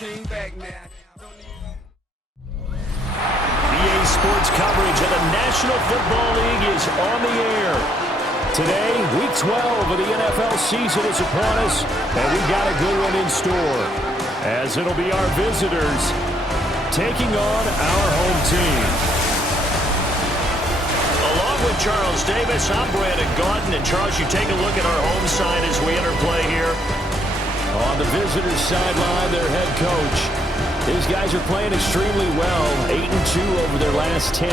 EA Sports coverage of the National Football League is on the air. Today, Week 12 of the NFL season is upon us, and we've got a good one in store, as it'll be our visitors taking on our home team. Along with Charles Davis, I'm Brandon Gaudin, and Charles, you take a look at our home side as we enter play here. On the visitors' sideline, their head coach. These guys are playing extremely well, 8-2 over their last 10.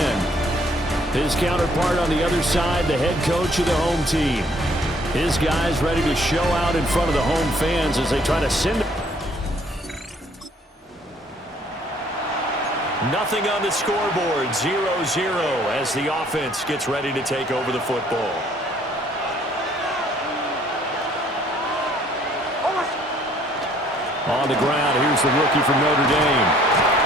His counterpart on the other side, the head coach of the home team. His guys ready to show out in front of the home fans as they try to send it. Nothing on the scoreboard, 0-0 as the offense gets ready to take over the football. On the ground, here's the rookie from Notre Dame.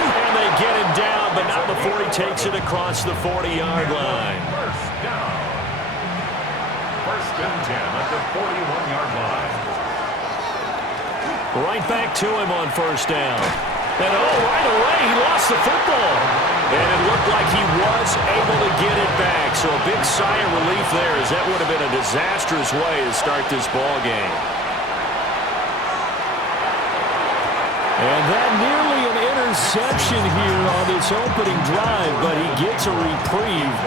And they get him down, but not before he takes it across the 40-yard line. First and 10 at the 41-yard line. Right back to him on first down. And right away, he lost the football. And it looked like he was able to get it back. So a big sigh of relief there, as that would have been a disastrous way to start this ball game. And that nearly an interception here on this opening drive, but he gets a reprieve.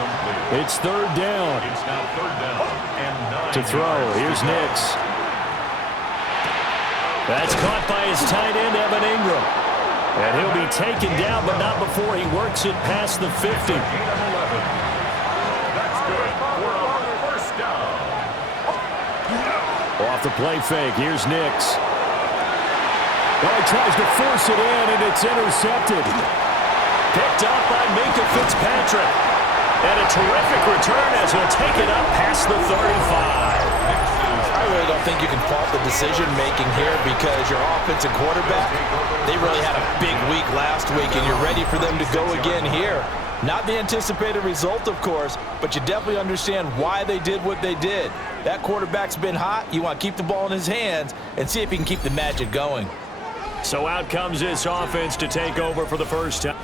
It's third down. It's now third down and 9 to throw. Here's Nix. That's caught by his tight end, Evan Ingram. And he'll be taken down, but not before he works it past the 50. That's good for a first down. Off the play fake, here's Nix. Oh, he tries to force it in, and it's intercepted. Picked up by Minkah Fitzpatrick. And a terrific return as he'll take it up past the 35. I really don't think you can fault the decision-making here because your offensive quarterback, they really had a big week last week, and you're ready for them to go again here. Not the anticipated result, of course, but you definitely understand why they did what they did. That quarterback's been hot. You want to keep the ball in his hands and see if he can keep the magic going. So out comes this offense to take over for the first time.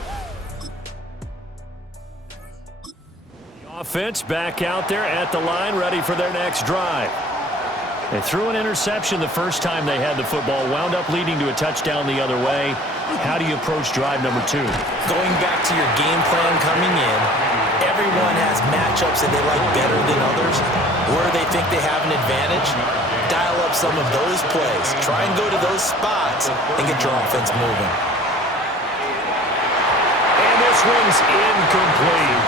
The offense back out there at the line, ready for their next drive. They threw an interception the first time they had the football, wound up leading to a touchdown the other way. How do you approach drive number 2? Going back to your game plan coming in, everyone has matchups that they like better than others, where they think they have an advantage. Dial up some of those plays. Try and go to those spots and get your offense moving. And this one's incomplete.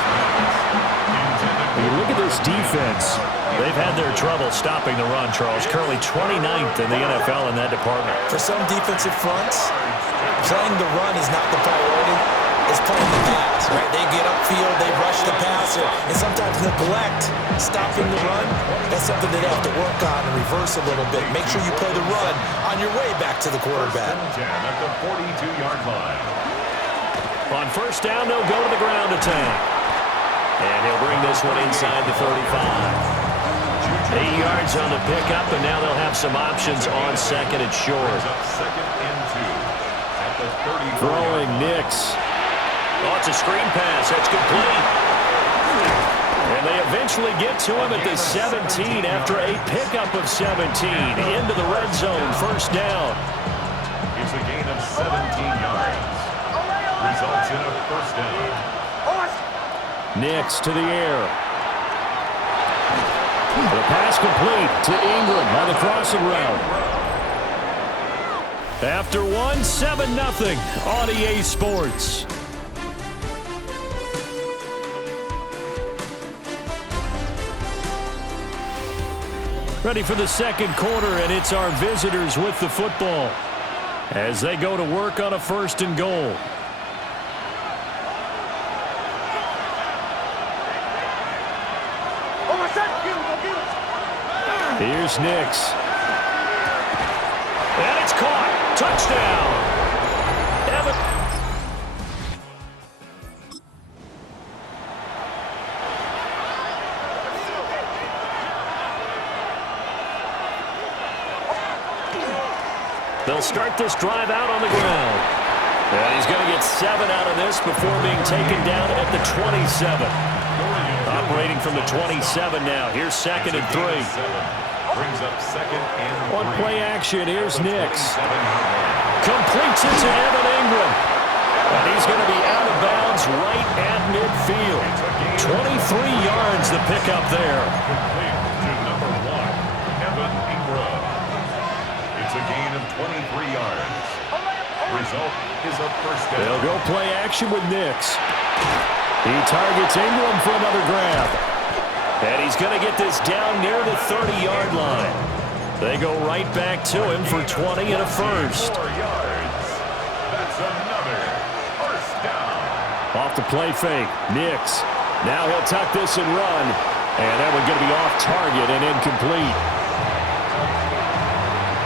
When you look at this defense, they've had their trouble stopping the run, Charles. Currently 29th in the NFL in that department. For some defensive fronts, playing the run is not the priority. It's playing the pass, right? They get upfield, they rush the passer, and sometimes neglect stopping the run. That's something they have to work on and reverse a little bit. Make sure you play the run on your way back to the quarterback. First and 10 at the 42-yard line. On first down, they'll go to the ground attack. And he'll bring this one inside the 35. 8 yards on the pickup, and now they'll have some options on second and short. Second and 2 at the 34. Throwing Nix. Oh, it's a screen pass. That's complete. And they eventually get to him at the 17 after a pickup of 17 into the red zone. First down. It's a gain of 17 yards. Results in a first down. Nix to the air. The pass complete to Ingram on the crossing route. After one, 7-0 on EA Sports. Ready for the second quarter, and it's our visitors with the football as they go to work on a first and goal. Here's Nix. And it's caught. Touchdown. Evan. The They'll start this drive out on the ground. And he's going to get 7 out of this before being taken down at the 27. Operating from the 27 now. Here's 2nd and 3. Brings up 2nd and 3. On play action, here's Nix. Completes it to Evan Ingram. And he's going to be out of bounds right at midfield. 23 yards the pickup there. Complete to number 1, Evan Ingram. It's a gain of 23 yards. Result is a first down. They'll go play action with Nix. He targets Ingram for another grab. And he's going to get this down near the 30-yard line. They go right back to him for 20 and a first. 4 yards. That's another first down. Off the play fake, Nix. Now he'll tuck this and run. And that one's going to be off target and incomplete.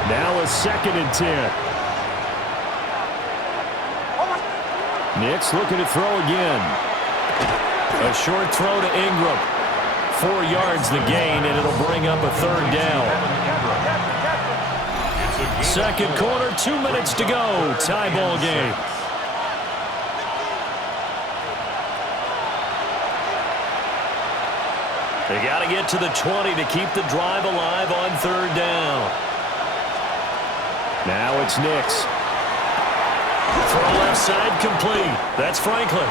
Now a 2nd and 10. Nix looking to throw again. A short throw to Ingram. 4 yards the gain, and it'll bring up a 3rd down. 2nd quarter, 2 minutes to go. Tie ball game. They got to get to the 20 to keep the drive alive on 3rd down. Now it's Nix. Throw left side complete. That's Franklin.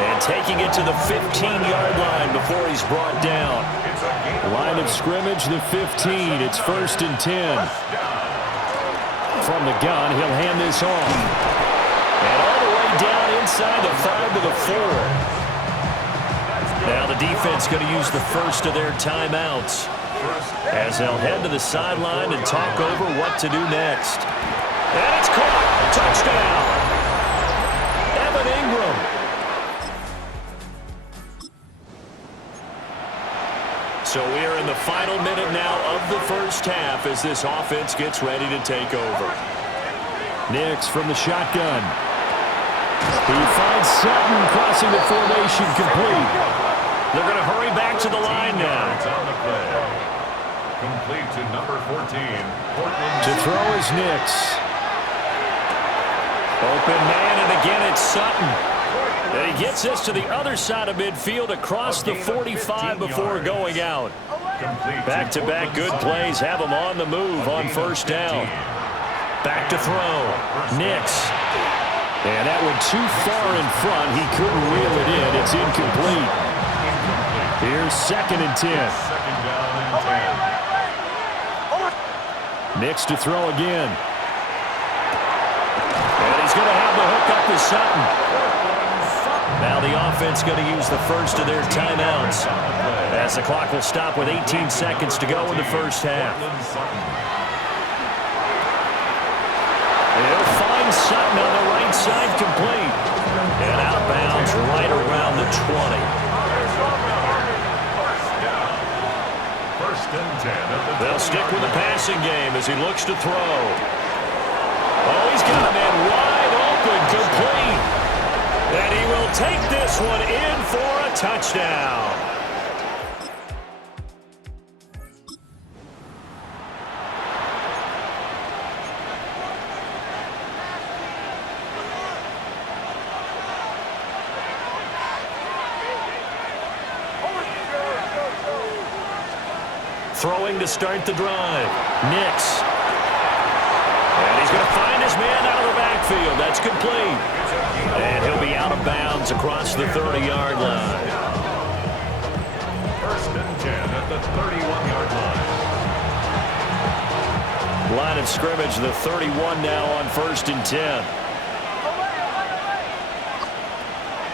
And taking it to the 15-yard line before he's brought down. Line of scrimmage, the 15. It's 1st and 10. From the gun, he'll hand this off. And all the way down inside the 5 to the 4. Now the defense going to use the first of their timeouts as they'll head to the sideline and talk over what to do next. And it's caught. Touchdown. Evan Ingram. So we are in the final minute now of the first half as this offense gets ready to take over. Nix from the shotgun. He finds Sutton crossing the formation complete. They're going to hurry back to the line now. Complete to number 14. Portland. To throw is Nix. Open man, and again it's Sutton. And he gets this to the other side of midfield across the 45 before going out. Back-to-back good plays have him on the move on 1st down. Back to throw. Nix. And that one too far in front. He couldn't reel it in. It's incomplete. Here's 2nd and 10. 2nd down and 10. Nix to throw again. And he's going to have the hook up to Sutton. Now the offense going to use the first of their timeouts as the clock will stop with 18 seconds to go in the first half. They'll find Sutton on the right side complete. And out of bounds right around the 20. They'll stick with the passing game as he looks to throw. Oh, he's got a man wide open, complete. And he will take this one in for a touchdown. Throwing to start the drive. Nix. And he's going to find his man out of the backfield. That's complete. And he'll be out of bounds across the 30-yard line. 1st and 10 at the 31-yard line. Line of scrimmage, the 31 now on 1st and 10.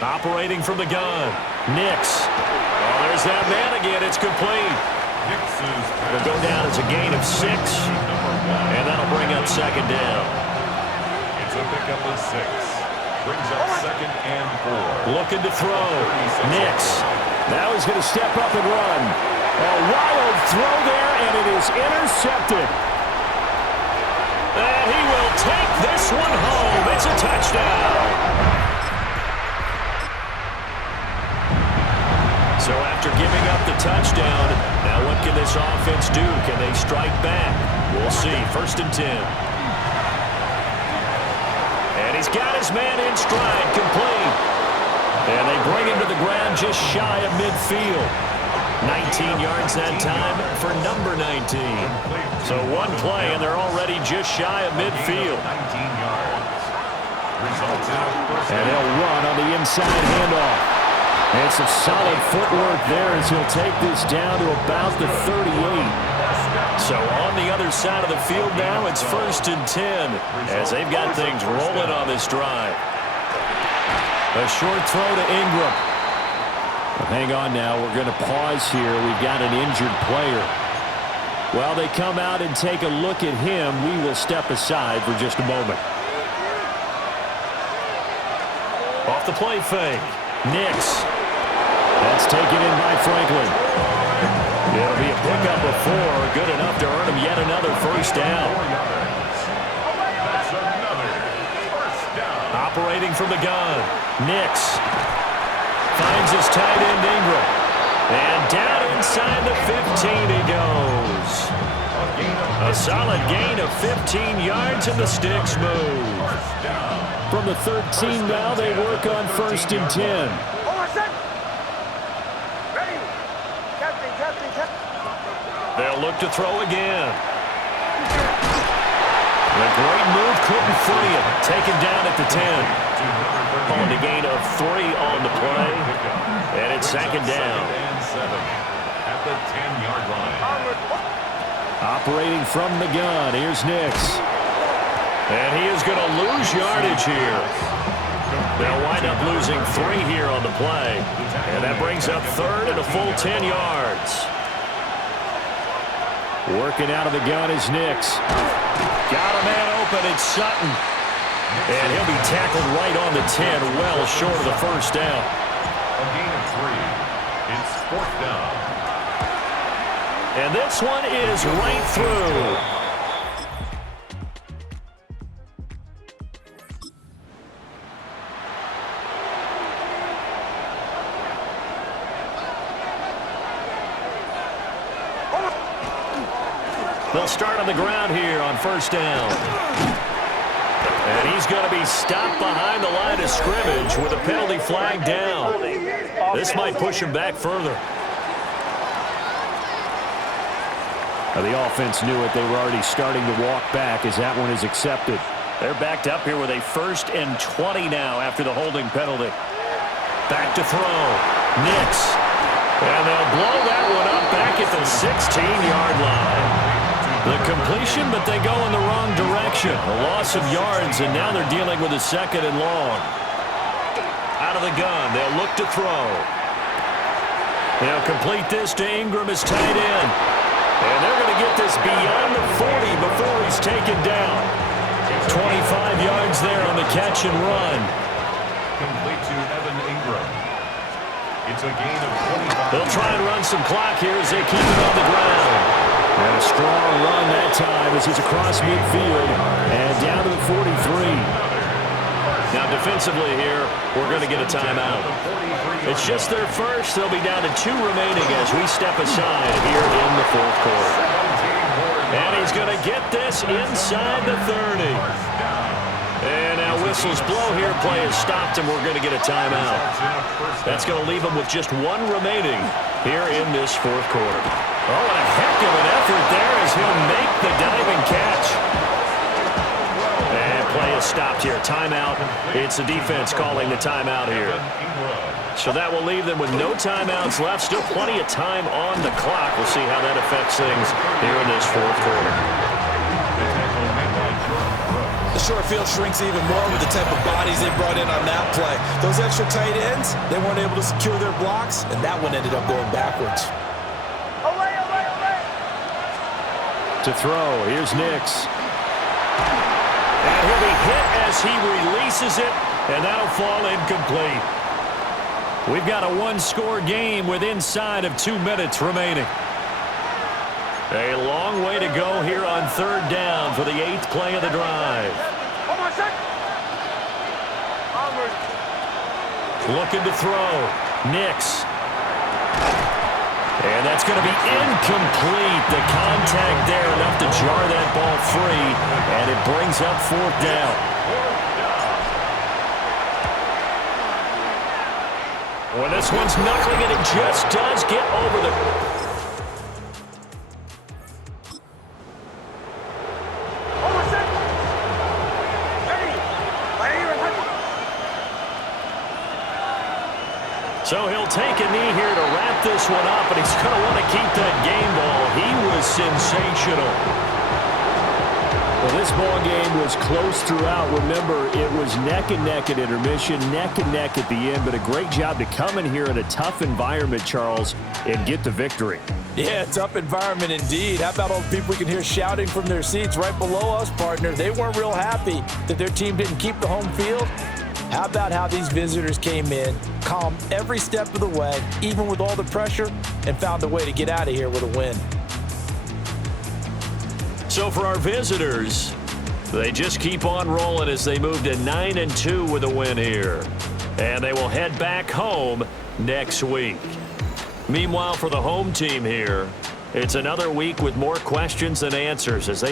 Operating from the gun. Nix. Oh, there's that man again. It's complete. Will go down as a gain of 6, and that'll bring up 2nd down. It's a pickup of 6. Brings up 2nd and 4. Looking to throw. Nix. Now he's going to step up and run. A wild throw there, and it is intercepted. And he will take this one home. It's a touchdown. So after giving up the touchdown, now what can this offense do? Can they strike back? We'll see. 1st and 10. He's got his man in stride, complete. And they bring him to the ground just shy of midfield. 19 yards that time for number 19. So one play, and they're already just shy of midfield. 19 yards. And he'll run on the inside handoff. And some solid footwork there as he'll take this down to about the 38. So on the other side of the field now, it's 1st and 10 as they've got things rolling on this drive. A short throw to Ingram. Well, hang on now. We're going to pause here. We've got an injured player. While they come out and take a look at him, we will step aside for just a moment. Off the play fake. Nix. That's taken in by Franklin. It'll be a pickup of 4. Good enough to earn him yet another first down. That's another first down. Operating from the gun. Nix. Finds his tight end Ingram. And down inside the 15 he goes. A solid gain of 15 yards and the sticks move. From the 13 now they work on 1st and 10. They'll look to throw again. The great move couldn't free him. Taken down at the 10. On the gain of 3 on the play. And it's 2nd down. At the 10-yard line. Operating from the gun. Here's Nix. And he is going to lose yardage here. They'll wind up losing 3 here on the play. And that brings up 3rd and a full 10 yards. Working out of the gun is Nix. Got a man open. It's Sutton. And he'll be tackled right on the 10, well short of the first down. A gain of 3. It's 4th down. And this one is right through. They'll start on the ground here on 1st down. And he's going to be stopped behind the line of scrimmage with a penalty flag down. This might push him back further. Now the offense knew it. They were already starting to walk back as that one is accepted. They're backed up here with a 1st and 20 now after the holding penalty. Back to throw. Nix. And they'll blow that one up back at the 16-yard line. The completion, but they go in the wrong direction. A loss of yards, and now they're dealing with a 2nd and long. Out of the gun, they'll look to throw. They'll complete this to Ingram as tight end. And they're going to get this beyond the 40 before he's taken down. 25 yards there on the catch and run. Complete to Evan Ingram. It's a gain of 25. They'll try and run some clock here as they keep it on the ground. And a strong run that time as he's across midfield and down to the 43. Now defensively here, we're going to get a timeout. It's just their first. They'll be down to 2 remaining as we step aside here in the 4th quarter. And he's going to get this inside the 30. And now whistles blow here. Play is stopped, and we're going to get a timeout. That's going to leave them with just 1 remaining here in this 4th quarter. Oh, and a heck of an effort there as he'll make the diving catch. And play is stopped here. Timeout. It's the defense calling the timeout here. So that will leave them with no timeouts left. Still plenty of time on the clock. We'll see how that affects things here in this 4th quarter. The short field shrinks even more with the type of bodies they brought in on that play. Those extra tight ends, they weren't able to secure their blocks, and that one ended up going backwards. To throw, here's Nix. And he'll be hit as he releases it, and that'll fall incomplete. We've got a 1-score game with inside of 2 minutes remaining. A long way to go here on 3rd down for the 8th play of the drive. Looking to throw. Nix. And that's going to be incomplete. The contact there enough to jar that ball free, and it brings up 4th down. Well, this one's knuckling, and it just does get over the... So he'll take a knee here to wrap this one up, and he's going to want to keep that game ball. He was sensational. Well, this ball game was close throughout. Remember, it was neck and neck at intermission, neck and neck at the end, but a great job to come in here in a tough environment, Charles, and get the victory. Yeah, tough environment indeed. How about all the people we can hear shouting from their seats right below us, partner? They weren't real happy that their team didn't keep the home field. How about how these visitors came in, calm every step of the way, even with all the pressure, and found a way to get out of here with a win. So for our visitors, they just keep on rolling as they move to 9-2 with a win here. And they will head back home next week. Meanwhile, for the home team here, it's another week with more questions than answers as they